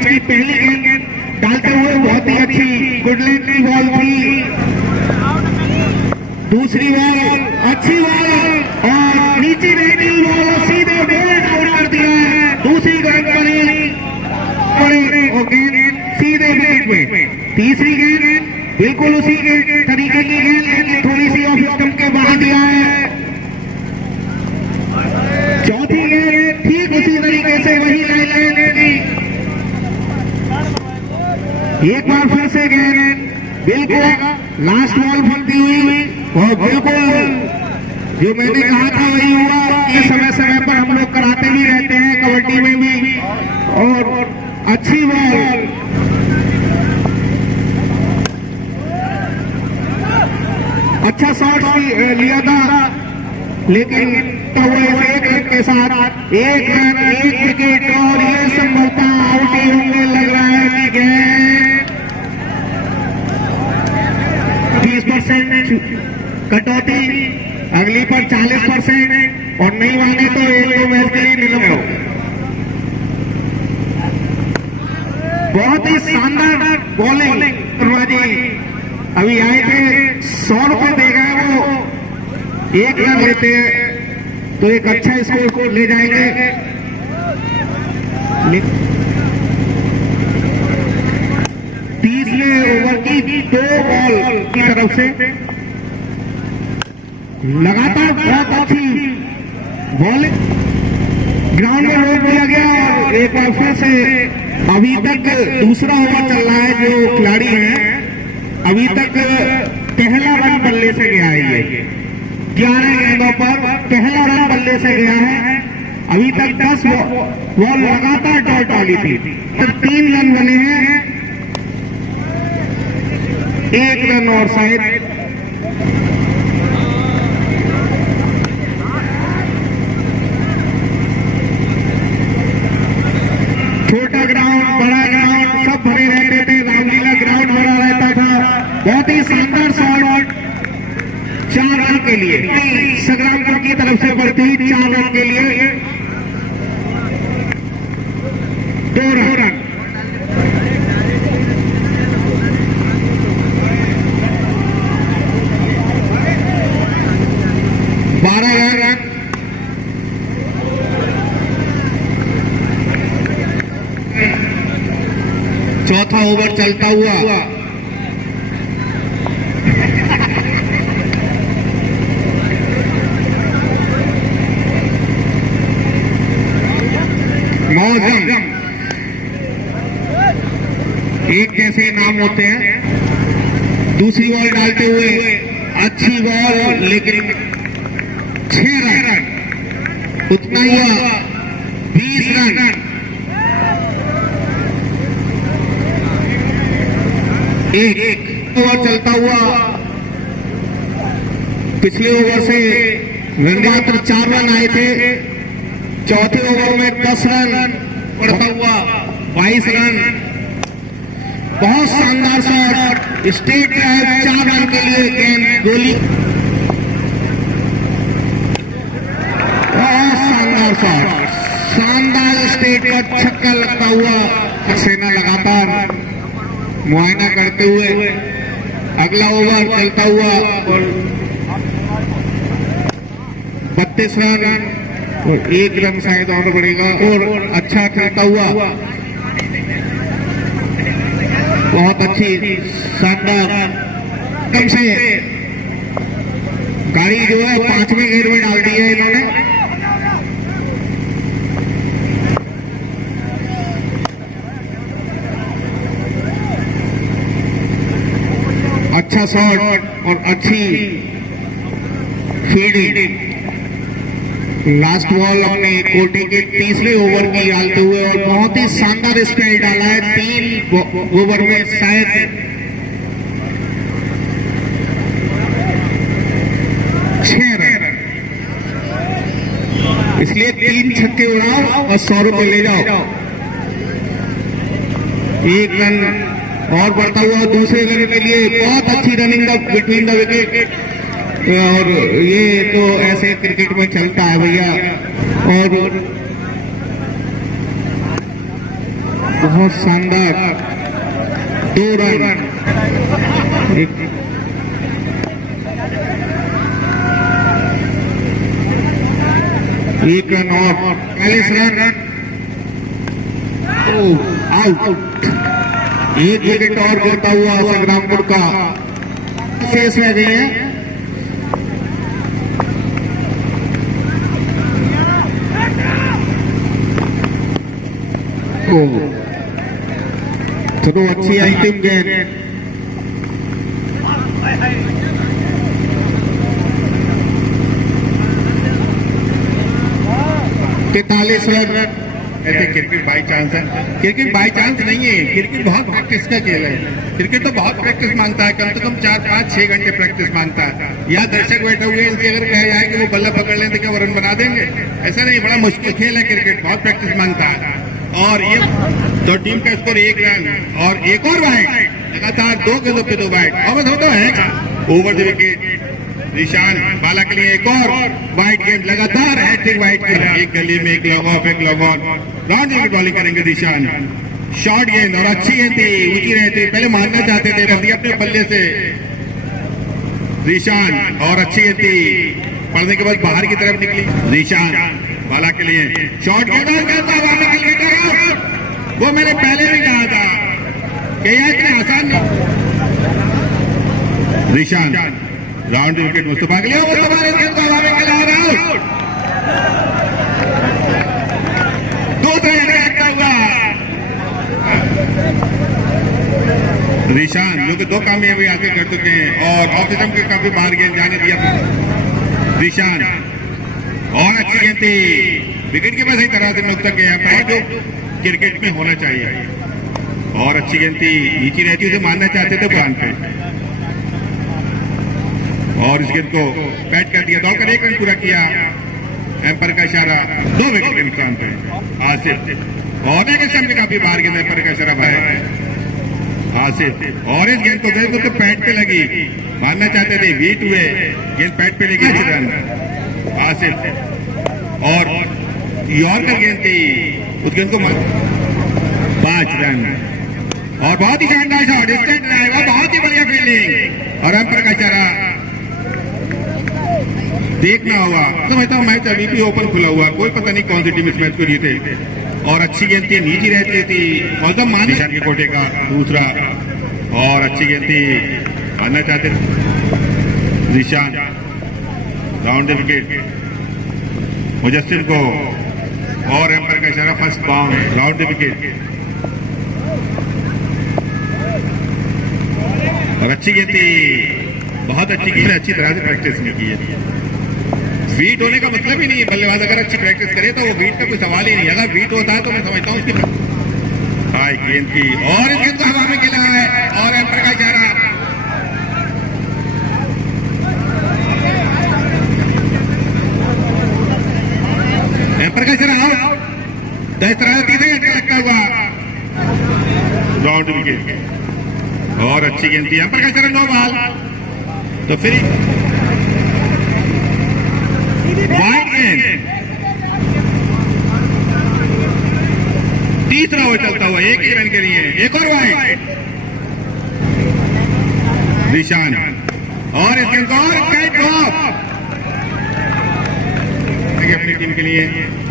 Match की पहली गेंद डालते हुए बहुत ही अच्छी गुडलैंड की बॉल थी। दूसरी बॉल अच्छी बॉल और नीचे रहती बॉल सीधे बोल्ड आउट कर दिया है। दूसरी गेंद पड़ी और गेंद सीधे विकेट में। तीसरी गेंद बिल्कुल उसी के तरीके की गेंद लेकिन थोड़ी सी ऑफ स्टंप के बाहर दिया है। चौथी गेंद ठीक उसी तरीके से वही लाइन की। एक बार फिर से गेंद बिल्कुल लास्ट बॉल फंसती हुई और बिल्कुल जो मैंने कहा था वही हुआ कि समय समय पर हम लोग कराते भी रहते हैं कबड्डी में भी। और अच्छी बॉल अच्छा शॉट लिया था लेकिन तो वो एक रन के साथ एक रन एक विकेट और ये संभवतः आउट ही होने लग रहा है कि गेंद 20% कटौती, अगली पर 40% और नहीं माने तो एक दो मैच के लिए निलंबित। बहुत ही शानदार बॉलिंग जी अभी आए थे। 100 रुपए दे गए वो एक रन लेते हैं तो एक अच्छा स्कोर ले जाएंगे। तीसरे ओवर की 2 बॉल की तरफ से लगातार बहुत अच्छी बॉलिंग ग्राउंड में रोक दिया गया और एक बार फिर से अभी तक दूसरा ओवर चल रहा है। जो खिलाड़ी हैं अभी तक पहला रन बल्ले से गया है। ये 11 गेंदों पर पहला रन बल्ले से गया है। अभी तक 10 बॉल लगातार डॉट डाली थी तो 3 रन बने हैं। 1 रन और शायद छोटा ग्राउंड बड़ा ग्राउंड सब भरे रहते थे। रामलीला ग्राउंड भरा रहता था। बहुत ही शानदार शॉट 4 रन के लिए संग्रामपुर की तरफ से बढ़ती हुई 4 रन के लिए 2 रन। रन चौथा ओवर चलता हुआ मौसम एक जैसे नाम होते हैं। दूसरी बॉल डालते हुए अच्छी बॉल लेकिन 6 रन उतना हुआ 20 रन। एक ओवर चलता हुआ पिछले ओवर से मात्र 4 रन आए थे। चौथे ओवर में 10 रन पड़ता हुआ 22 रन। बहुत शानदार शॉट स्ट्रेट ड्राइव 4 रन के लिए गेंद गोली। बहुत शानदार शॉट शानदार स्ट्रेट पर छक्का लगता हुआ सेना लगातार मुआयना करते हुए अगला ओवर चलता हुआ 32 रन और 1 रन शायद और बढ़ेगा और अच्छा खेलता हुआ बहुत अच्छी शानदार कम से गाड़ी जो है 5वें गेयर में डाल दी है इन्होंने। अच्छा शॉट और अच्छी फील्डिंग। लास्ट बॉल अपने कोटे के तीसरे ओवर की डालते हुए और बहुत ही शानदार स्पेल डाला है। 3 ओवर में शायद 6 रन, इसलिए 3 छक्के उड़ाओ और 100 रुपए ले जाओ। 1 रन और बढ़ता हुआ दूसरे रन के लिए बहुत अच्छी रनिंग बिटवीन द विकेट। और ये तो ऐसे क्रिकेट में चलता है भैया। और बहुत शानदार 2 रन। एक रन और 40 रन। आउट। एक विकेट और गिरता हुआ संग्रामपुर का शेष रह गए हैं। चलो अच्छी अंतिम गेंद। तैतालीस रन। ऐसे क्रिकेट बाई चांस है, क्रिकेट बाई चांस नहीं है, क्रिकेट बहुत प्रैक्टिस का खेल है। क्रिकेट तो बहुत प्रैक्टिस मांगता है, कम से कम 4-5-6 घंटे प्रैक्टिस मांगता है। यहाँ दर्शक बैठे हुए हैं, इनसे अगर कहा जाए कि वो बल्ला पकड़ लें तो क्या वो रन बना देंगे? ऐसा नहीं, बड़ा मुश्किल खेल है क्रिकेट, बहुत प्रैक्टिस मांगता है। और ये तो टीम का स्कोर 1 रन और एक और वाइड, लगातार 2 गेंदों पे 2 वाइड। और होता है ओवर द विकेट। निशान बाला के लिए एक और वाइड गेंद, लगातार हैट्रिक वाइड के लिए। एक गली में एक लॉन्ग ऑफ, एक long on, round wicket bowling करेंगे निशान। शॉर्ट गेंद और अच्छी गेंद थी, ऊंची रहती, पहले मारना चाहते थे, कर दिया अपने बल्ले से निशान। और अच्छी गेंद थी, पड़ने के बाद बाहर की तरफ निकली निशान बाला के लिए। शॉर्ट गेंद वो मैंने पहले भी कहा था कि यह इतने आसान नहीं। निशान राउंड विकेट मुस्तफा के लिए, मुस्तफा ने गेंद को हवा में खिला रहा हूं। 2 रन हुआ निशान, जो कि 2 कामयाबी आगे कर चुके हैं और ऑफ स्टंप के काफी बाहर गेंद जाने दिया निशान। और अच्छी गेंद थी, विकेट के पास एक तरह से नुकसान गया जो क्रिकेट में होना चाहिए। और अच्छी गेंद थी, नीची रहती उसे मारना चाहते थे बांध पे, और इस गेंद को बैट कर दिया, दौड़कर 1 रन पूरा किया। एम्पायर का इशारा, 2 विकेट के नुकसान पे आसिफ। और एक स्टंप में काफी बाहर गेंद, एम्पायर का इशारा भाई आसिफ। और इस गेंद को तो पैड पे लगी, मारना चाहते थे, बीट हुए, गेंद पैड पे लगी, 5 रन आसिफ। और यॉर्कर गेंद थी, उस गेंद को 5 रन। और बहुत ही शानदार शॉट, स्ट्रेट ड्राइव, बहुत ही बढ़िया फील्डिंग। और एम्पायर का इशारा देखना होगा। समझता हूँ मैच अभी भी ओपन खुला हुआ, कोई पता नहीं कौन सी टीम इस मैच को जीते। और अच्छी गेंद थी, नीची रहती थी, मौसम मान निशान के कोटे का दूसरा। और अच्छी गेंद थी, आना चाहते निशान। राउंड विकेट मुजस्सिम को, और एम्पायर का इशारा, फर्स्ट बाउंड, राउंड विकेट। और अच्छी गेंद थी, बहुत अच्छी गेंद, अच्छी तरह से प्रैक्टिस नहीं की है। बीट होने का मतलब ही नहीं है, बल्लेबाज अगर अच्छी प्रैक्टिस करे तो वो बीट का कोई सवाल ही नहीं। अगर बीट होता है तो मैं समझता हूँ उसकी हाई गेंद की, और इस गेंद को हवा में खेला है। और एम्पायर का इशारा, एम्पायर का इशारा आउट। तो इस तरह से 3 घंटे लगता हुआ राउंड विकेट। और अच्छी गेंद थी, एम्पायर का इशारा, 9 बॉल। तो फिर वाइड गेंद, 3रा ओवर चलता हुआ, 1 ही रन के लिए, एक और वाइड निशान। और इस गेंद को और कैच ड्रॉप अपनी टीम के लिए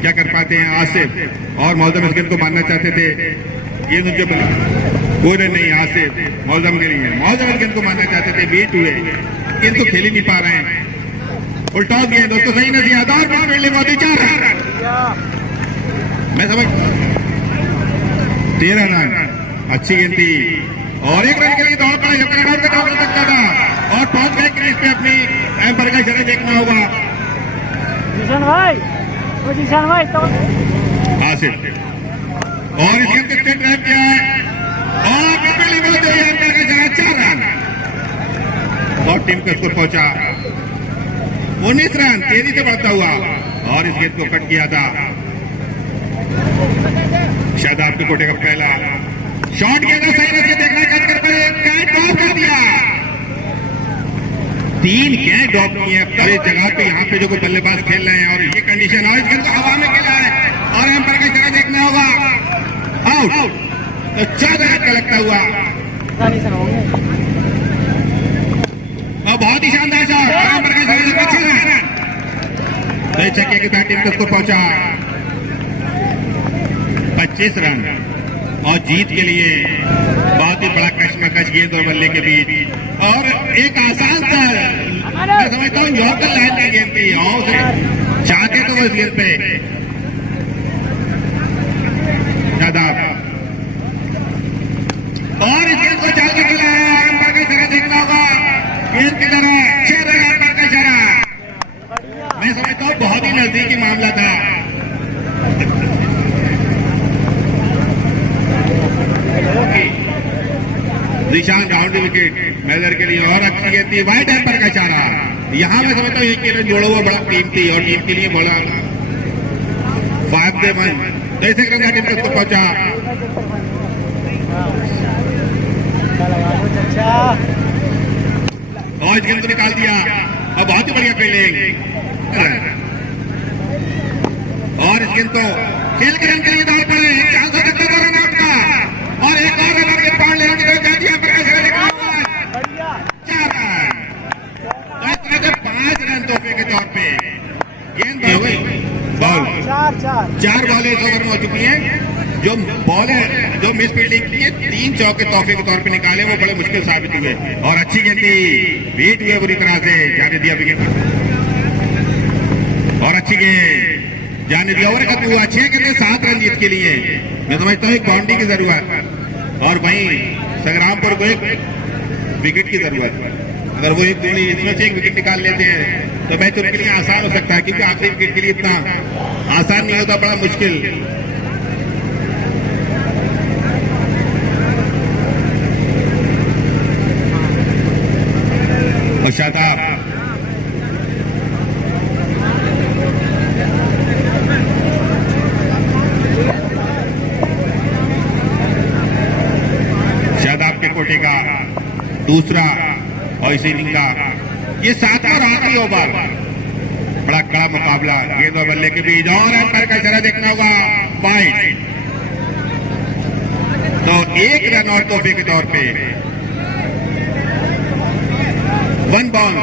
क्या कर पाते हैं आसिफ। और मौजम इस गेंद को मारना चाहते थे, गेंद उनके कोई रन नहीं आसिफ मौजम के लिए। मौजम इस गेंद को मारना चाहते थे, बीट हुए, गेंद को खेल ही नहीं पा रहे हैं। उल्टा गेंद, दोस्तों सही नसीहत, और फील्डिंग बहुत ही 4 रन। मैं समझ 13 रन, अच्छी गेंद थी। और 1 रन के लिए दौड़ पड़ा, जब आउट का दौड़ सकता था। और पहुंच गए क्रीज पे, अपनी एम्पायर का इशारा देखना होगा भाई तो आसिफ। और इस गेंद को स्ट्रेट ड्राइव किया है, और एम्पायर का इशारा, 4 रन। और टीम का स्कोर पहुंचा 19 रन, तेजी से बढ़ता हुआ। और इस गेंद को कट किया था शादाब के कोटे का पहला शॉट। गेंद सही रन से देखना, कट कर कैच ड्रॉप कर दिया। 3 कैच ड्रॉप किए हैं इस जगह पे, यहाँ पे जो कोई बल्लेबाज खेल रहे हैं। और ये कंडीशन, और इस गेंद को हवा में खेला है, और एम्पायर का इशारा देखना होगा, आउट। तो 14 रन का लगता हुआ और बहुत ही शानदार शॉट राम प्रकाश भाई का 6 रन। तो छक्के की बैटिंग तक तो पहुंचा 25 रन और जीत के लिए बहुत ही बड़ा कश्मकश गेंद और बल्ले के बीच और एक आसान था मैं समझता हूँ यॉर्कर लाइन की गेंद थी और उसे चाहते तो वो इस गेंद पे शादाब और इस गेंद को चाल के खेला है अंपायर का इशारा देखना होगा गेंद की तरह 6 रन अंपायर का इशारा। मैं समझता हूँ बहुत ही नजदीकी मामला था। निशान बाउंड्री विकेट मेजर के लिए और अच्छी गेंद थी वाइड एम्पर का इशारा। यहां मैं समझता हूँ एक रन जोड़ा हुआ बड़ा कीमती और टीम के लिए बोला 5-1 ऐसे रन का टीम तक तो पहुंचा और इस गेंद को निकाल दिया और बहुत ही बढ़िया फील्डिंग और इस गेंद को खेल के रन के लिए दौड़ पड़े 400 रन आउट का और एक और रन के पॉइंट लेने की तरफ जा दिया प्रकाश रन 5 रन तोहफे के तौर पे गेंद हो गई बॉल 4 बॉलें इस ओवर में हो चुकी हैं। जो बॉल है जो मिस फील्डिंग की है 3 चौके तोहफे के तौर पे निकाले वो बड़े मुश्किल साबित हुए और अच्छी गेंद थी वेट हुए बुरी तरह से जाने दिया विकेट और अच्छी गेंद जाने दिया ओवर खत्म हुआ 6 गेंदें 7 रन जीत के लिए। मैं समझता हूँ एक बाउंड्री की जरूरत और वहीं संग्रामपुर को एक विकेट की जरूरत। अगर वो एक जोड़ी इसमें से एक विकेट निकाल लेते हैं तो मैच उनके लिए आसान हो सकता है क्योंकि आखिरी विकेट के लिए इतना आसान नहीं होता बड़ा मुश्किल। और शादाब शादाब के कोटे का दूसरा और इस इनिंग का ये 7वां और आखिरी ओवर बड़ा कड़ा मुकाबला गेंद और बल्ले के बीच और अंपायर का इशारा देखना होगा वाइड। तो 1 रन और तोहफे के तौर पे 1 बॉल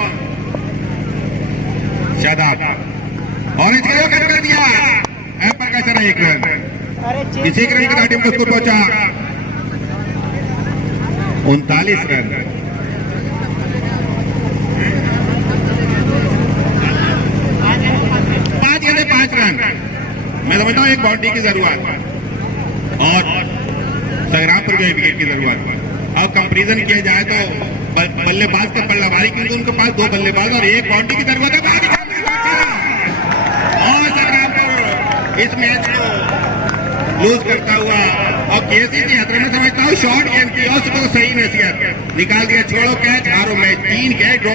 शादाब और इसके लिए कर दिया अंपायर का इशारा 1 रन। इस 1 रन की टीम को स्कोर पहुंचा 39 रन। 5 रन मैं समझता हूँ एक बाउंड्री की जरूरत और संग्रामपुर को विकेट की जरूरत। अब कंपेरिजन किया जाए तो बल्लेबाज का पल्ला भारी क्योंकि उनके पास 2 बल्लेबाज और 1 बाउंड्री की जरूरत है और संग्रामपुर इस मैच को लूज करता हुआ और केसीसी यात्रा में समझता हूँ शॉर्ट गेंद की और उसको सही नसीहत निकाल दिया छोड़ो कैच हारो मैच 3 कैच ड्रॉ